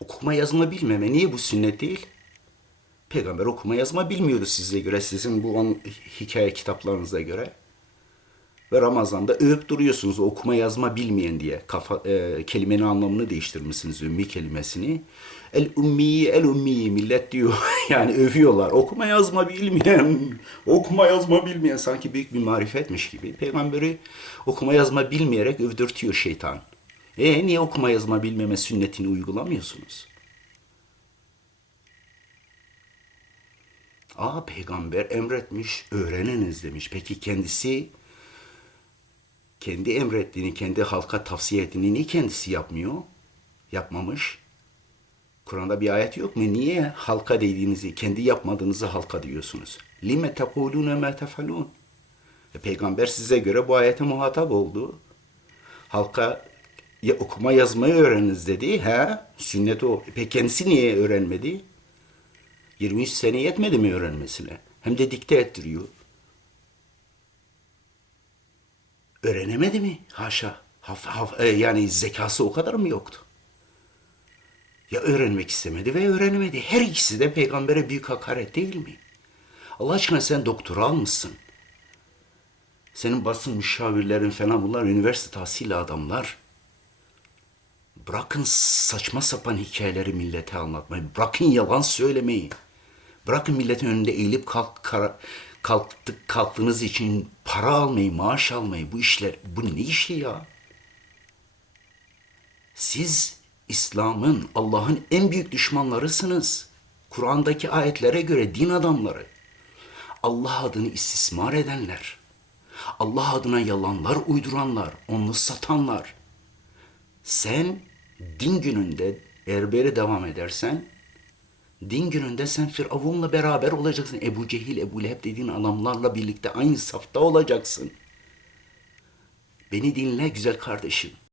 Okuma yazma bilmeme niye bu sünnet değil? Peygamber okuma yazma bilmiyordu size göre, sizin bu an, hikaye kitaplarınıza göre. Ve Ramazan'da övüp duruyorsunuz okuma yazma bilmeyen diye. Kafa, e, kelimenin anlamını değiştirmişsiniz ümmi kelimesini. El ummi, el ummi millet diyor. yani övüyorlar. Okuma yazma bilmeyen, okuma yazma bilmeyen sanki büyük bir marifetmiş gibi. Peygamberi okuma yazma bilmeyerek övdürtüyor şeytan. E niye okuma yazma bilmeme sünnetini uygulamıyorsunuz? Aa peygamber emretmiş, öğreniniz demiş. Peki kendisi kendi emrettiğini, kendi halka tavsiye ettiğini niye kendisi yapmıyor? Yapmamış. Kur'an'da bir ayet yok mu? Niye halka dediğinizi, kendi yapmadığınızı halka diyorsunuz? Lime tekulune ma tefalun. E, Peygamber size göre bu ayete muhatap oldu. Halka ya, okuma yazmayı öğreniniz dedi. He, sünnet o. E, Peki kendisi niye öğrenmedi? 23 sene yetmedi mi öğrenmesine? Hem de dikte ettiriyor. Öğrenemedi mi? Haşa. Haf, haf, e, yani zekası o kadar mı yoktu? Ya öğrenmek istemedi ve öğrenemedi. Her ikisi de peygambere büyük hakaret değil mi? Allah aşkına sen doktora almışsın. Senin basın müşavirlerin falan bunlar üniversite tahsili adamlar. Bırakın saçma sapan hikayeleri millete anlatmayı. Bırakın yalan söylemeyi. Bırakın milletin önünde eğilip kalk, kara- kalktık, kalktığınız için para almayı, maaş almayı. Bu işler, bu ne işi ya? Siz İslam'ın, Allah'ın en büyük düşmanlarısınız. Kur'an'daki ayetlere göre din adamları. Allah adını istismar edenler. Allah adına yalanlar uyduranlar, onu satanlar. Sen din gününde eğer devam edersen din gününde sen Firavun'la beraber olacaksın. Ebu Cehil, Ebu Leheb dediğin adamlarla birlikte aynı safta olacaksın. Beni dinle güzel kardeşim.